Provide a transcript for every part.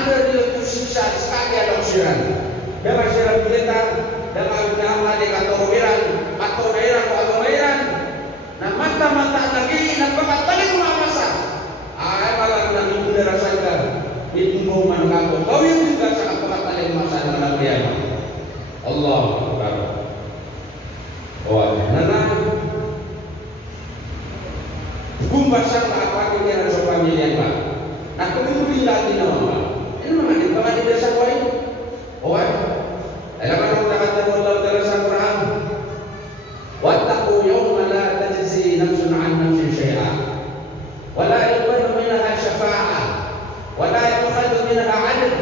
Anda dia tersiksa sekali ada usiran. Dia masih ada kita dengan nama dia kata usiran atau daerah atau daerah. Nah mata-mata lagi nampak tadi rumah masa. Malah nabi muda rasakan di pengumuman kamu. Kau yang juga sangat pekat tadi masa dengan dia. Allah Akbar. Wah, nana gumbasan apa kita harus pamilihan pak. Nah, kemudian lagi nama. Ini mana di bawah di desa kau ini? Oh, dalam Allah kata Allah dalam Al-Quran, wattaqu yawma la tajzi nafsun an nafsin syai'an, wa la yuqbalu minha syafa'ah, wa la yu'khadhu minha 'adl,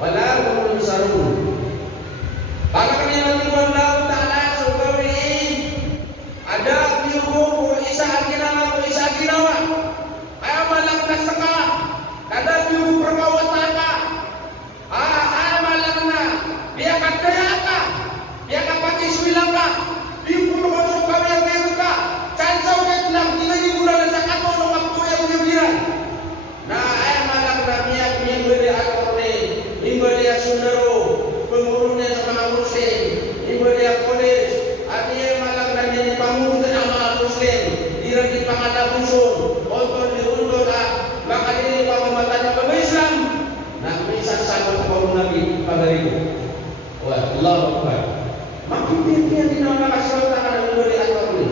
wa la hum yunsarun. Kalau nanti Allah Taala sukawi ada biugo isa aginawa, ayam malang nasaka. Kada biu perkawatana malangna dia kadayaka dia kapati suilaka biu perkawat kami yang mereka cancau ketlang tidak dibulan sa kato no waktu yang bibiran nah malangna biak minggu dia akorne minggu dia sundaro pengurusnya sama muslim minggu dia polis dia malangna jadi pangurus sama muslim dia di pangada musuh untuk diundur maka ini kalau matanya bapa Islam, nah bisa sahabat kaum Nabi pada itu. Wah, Allahu Akbar. Makin dia di nama kasih tangan yang di atas ini.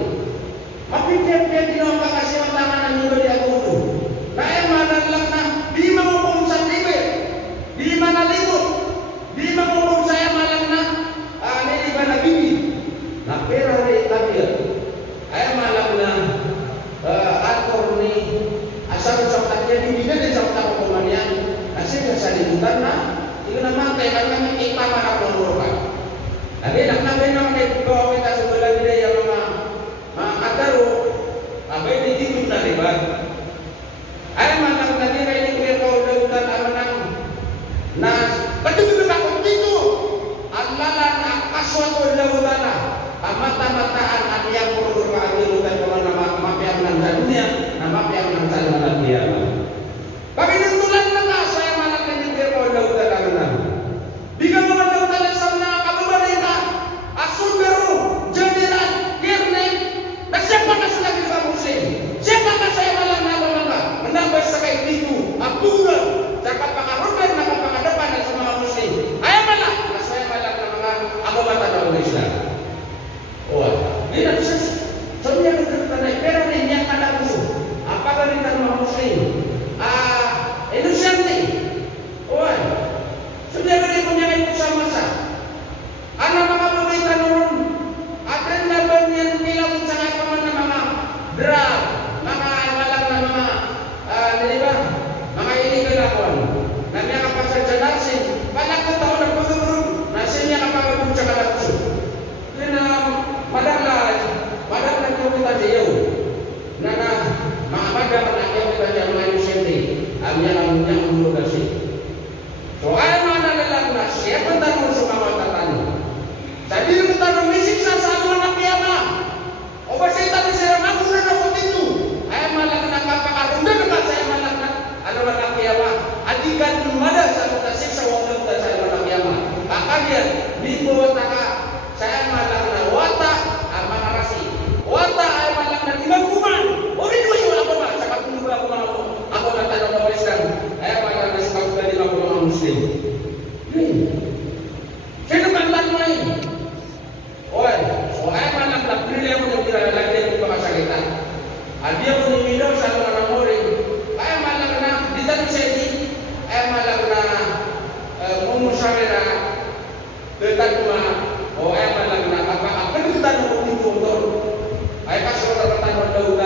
Makin dia di nama kasih tangan yang di atas itu. Nah, mana lakna di mana hukum sendiri, di mana libur, di mana hukum saya malangna, ini di mana bibi. Nah, perari tabiat. Ayam malangna atur ni. Asal sabtanya di bina dan sabta pemanian, nasi biasa dibutuhkan nah, itu nama tekannya kita mana pengurus. Tapi nak nabi nama kau kita sebelah dia yang mana ataru, apa ini tidur dari bar. Ayat mana tadi ini kita kau dahutan amanang. Nah, betul tak itu. Allah lah aswatul dahutana. Mata-mataan ada yang perlu beragam kalau nama yang nanti dunia, nama yang nanti dalam kiamat. Bagi tentulah nama saya mana kenyir kau dautan amanah. Jika kau dautan sama kamu berita, asul beru, jadiran, kirne, dan siapa sudah kita muslim? Siapa saya malam nama menambah sekali itu, aturan, cakap pengaruhan, nama penghadapan dan semua muslim. Ayah malah, saya malam nama aku mata dalam Islam. Wah, ini tak bisa. Sebenarnya kita naik peran yang ada musuh. Apakah kita non muslim? Itu siapa? Wah, sebenarnya dia punya itu sama sah. Anak mama pemerintah non, ada yang yang bilang sangat kemana mama, drag, mama malam mama, ini bang, mama ini kelakon. Namanya apa saja nasi, banyak tahu nak betul, nasinya apa pun cakap musuh. Padahal kita jauh. Nana, pada anak yang kita jangan sendiri, amnya dulu kasih. Soal mana lelah siapa tahu semua tatan. Jadi kita domestik satu anak kiamat. Obat saya tadi saya mampu dan dapat itu. Ayah malah kena kakak arunda dekat saya malah kena anak kiamat. Adikan ada satu kasih sawang kita saya anak kiamat. Akan dia di bawah tanah saya malah kena watak amanah rasi. Wata ay malang na timagkuman. Ori ko yung ako ba? Sa katulog ako na tanong na Islam. Ay malang na sa katulog ako mga Muslim. Sino kantan mo yun? Oy, so ay malang na pinili ako ng tiralalagay ng pakasakitan. Adi ako nimilaw sa mga namorin. Ay malang na, di tayo seti. Ay malang na mumusamira. Ketan kuma. O ay malang na, akan kita nung motor. Ay pasal pertama dahulu.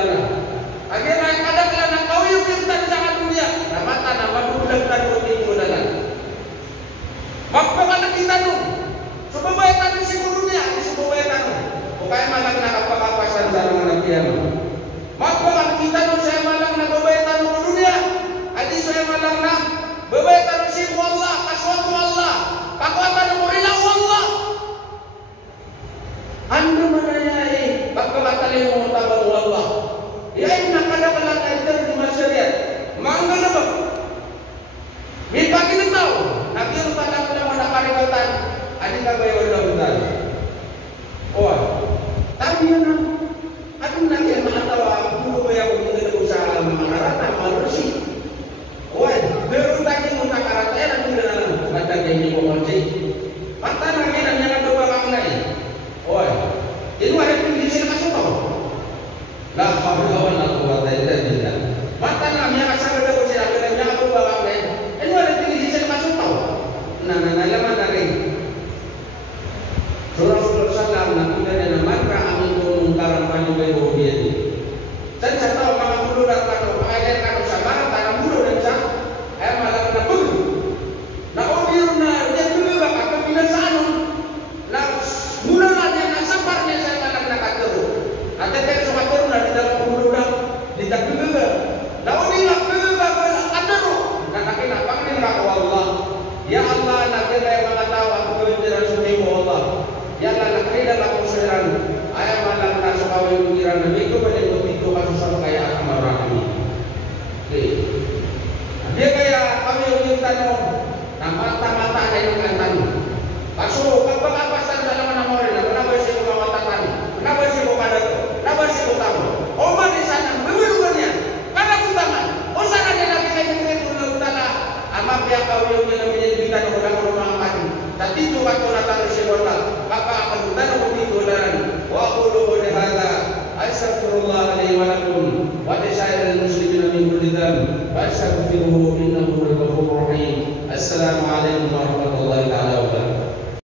Akhirnya ada kelana kau yang kita sangat dunia. Nama budak dan putih mudahan. Maka mana kita tu? Coba bayar si dunia, coba bayar. Pokoknya malam nak apa pasal dalam anak kiamat. Maka mana kita tu saya malam nak bayar dunia. Adi saya malam nak bayar si Allah, kaswatu Allah. Pakuatan murilah Allah. Anda menanyai bakal yang mengatakan Allah. Ya inna kada kala kaitan di masyarakat. Mangga na ba? May pagin no. Na mata-mata kayo ng tanong. Kaso, kapag apasan sa naman na mo rin, nabasi ko mawatatan, nabasi ko kadato, nabasi ko tamo. O man di sana, bumulugan yan. Kanakuntaman. O sana nila pinag-ibig tulog tala. Ama piya ka ulog nila binigbitan ko lang ng mga kani. Tatito ka ko natalo si Wala. Kapakapuntan ako dito lang. Wa aqulu qawli hadha. Astaghfirullah li wa lakum wa li sa'iril muslimina min kulli dhanb. Fastaghfiruhu innahu huwal ghafurur rahim. Assalamu alaikum warahmatullahi wabarakatuh.